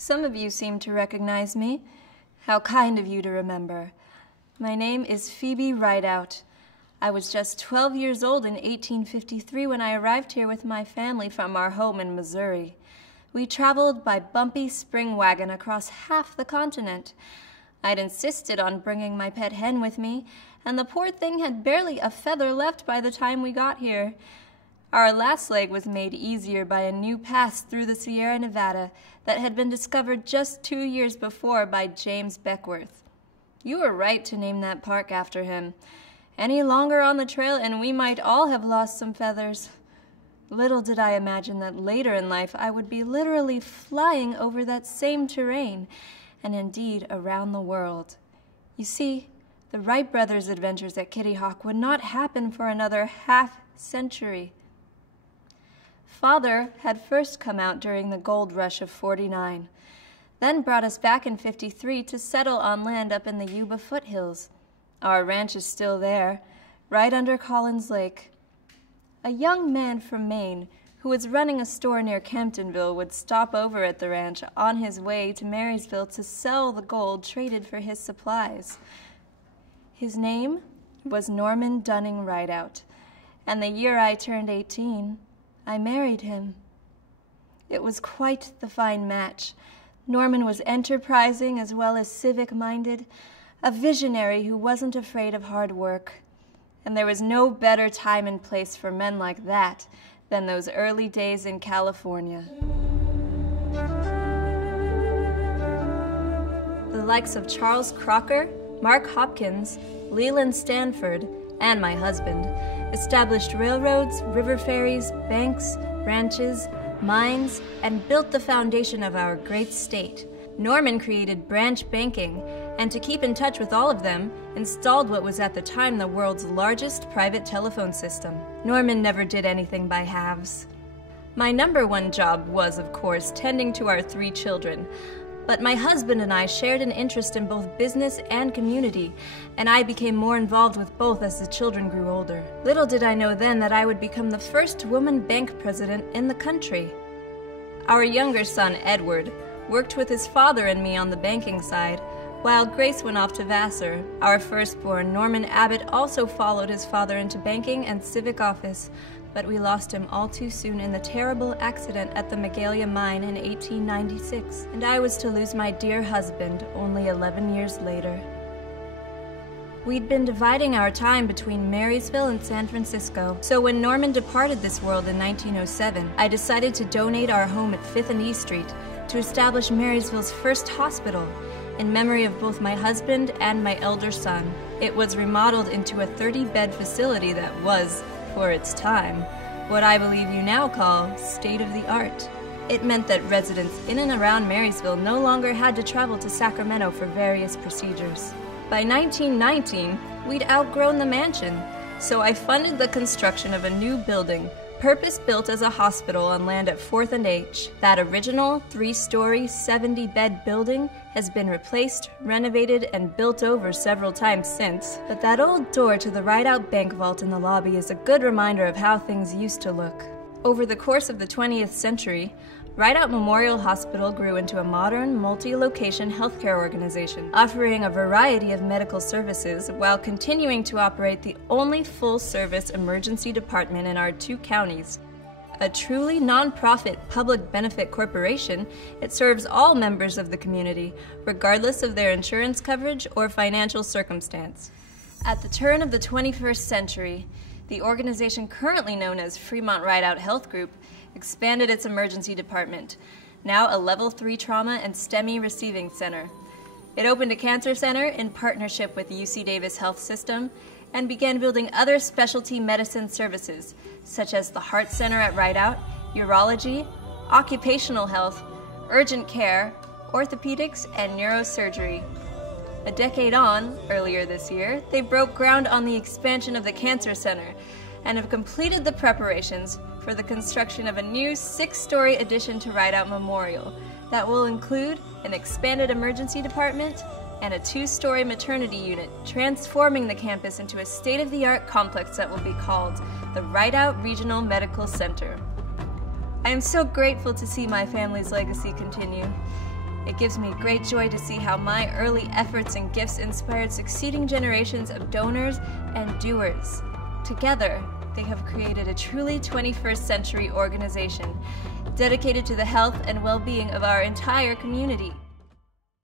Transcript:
Some of you seem to recognize me. How kind of you to remember. My name is Phebe Rideout. I was just 12 years old in 1853 when I arrived here with my family from our home in Missouri. We traveled by bumpy spring wagon across half the continent. I'd insisted on bringing my pet hen with me, and the poor thing had barely a feather left by the time we got here. Our last leg was made easier by a new pass through the Sierra Nevada that had been discovered just 2 years before by James Beckworth. You were right to name that park after him. Any longer on the trail and we might all have lost some feathers. Little did I imagine that later in life I would be literally flying over that same terrain, and indeed around the world. You see, the Wright brothers' adventures at Kitty Hawk would not happen for another half-century. Father had first come out during the gold rush of '49, then brought us back in '53 to settle on land up in the Yuba foothills. Our ranch is still there, right under Collins Lake. A young man from Maine who was running a store near Camptonville would stop over at the ranch on his way to Marysville to sell the gold traded for his supplies. His name was Norman Dunning Rideout, and the year I turned 18, I married him. It was quite the fine match. Norman was enterprising as well as civic-minded, a visionary who wasn't afraid of hard work. And there was no better time and place for men like that than those early days in California. The likes of Charles Crocker, Mark Hopkins, Leland Stanford, and my husband established railroads, river ferries, banks, ranches, mines, and built the foundation of our great state. Norman created branch banking, and to keep in touch with all of them, installed what was at the time the world's largest private telephone system. Norman never did anything by halves. My #1 job was, of course, tending to our 3 children, but my husband and I shared an interest in both business and community, and I became more involved with both as the children grew older. Little did I know then that I would become the first woman bank president in the country. Our younger son, Edward, worked with his father and me on the banking side, while Grace went off to Vassar. Our firstborn, Norman Abbott, also followed his father into banking and civic office, but we lost him all too soon in the terrible accident at the Magalia mine in 1896, and I was to lose my dear husband only 11 years later. We'd been dividing our time between Marysville and San Francisco, so when Norman departed this world in 1907, I decided to donate our home at 5th and E Street to establish Marysville's first hospital, in memory of both my husband and my elder son. It was remodeled into a 30-bed facility that was, for its time, what I believe you now call state-of-the-art. It meant that residents in and around Marysville no longer had to travel to Sacramento for various procedures. By 1919, we'd outgrown the mansion, so I funded the construction of a new building Purpose-built as a hospital on land at 4th and H, that original 3-story, 70-bed building has been replaced, renovated, and built over several times since. But that old door to the Rideout Bank Vault in the lobby is a good reminder of how things used to look. Over the course of the 20th century, Rideout Memorial Hospital grew into a modern, multi-location healthcare organization, offering a variety of medical services while continuing to operate the only full-service emergency department in our 2 counties. A truly non-profit public benefit corporation, it serves all members of the community, regardless of their insurance coverage or financial circumstance. At the turn of the 21st century, the organization currently known as Fremont Rideout Health Group expanded its emergency department, now a Level 3 trauma and STEMI receiving center. It opened a cancer center in partnership with UC Davis Health System and began building other specialty medicine services, such as the Heart Center at Rideout, urology, occupational health, urgent care, orthopedics, and neurosurgery. A decade on, earlier this year, they broke ground on the expansion of the Cancer Center and have completed the preparations for the construction of a new 6-story addition to Rideout Memorial that will include an expanded emergency department and a 2-story maternity unit, transforming the campus into a state-of-the-art complex that will be called the Rideout Regional Medical Center. I am so grateful to see my family's legacy continue. It gives me great joy to see how my early efforts and gifts inspired succeeding generations of donors and doers. Together, they have created a truly 21st century organization dedicated to the health and well-being of our entire community.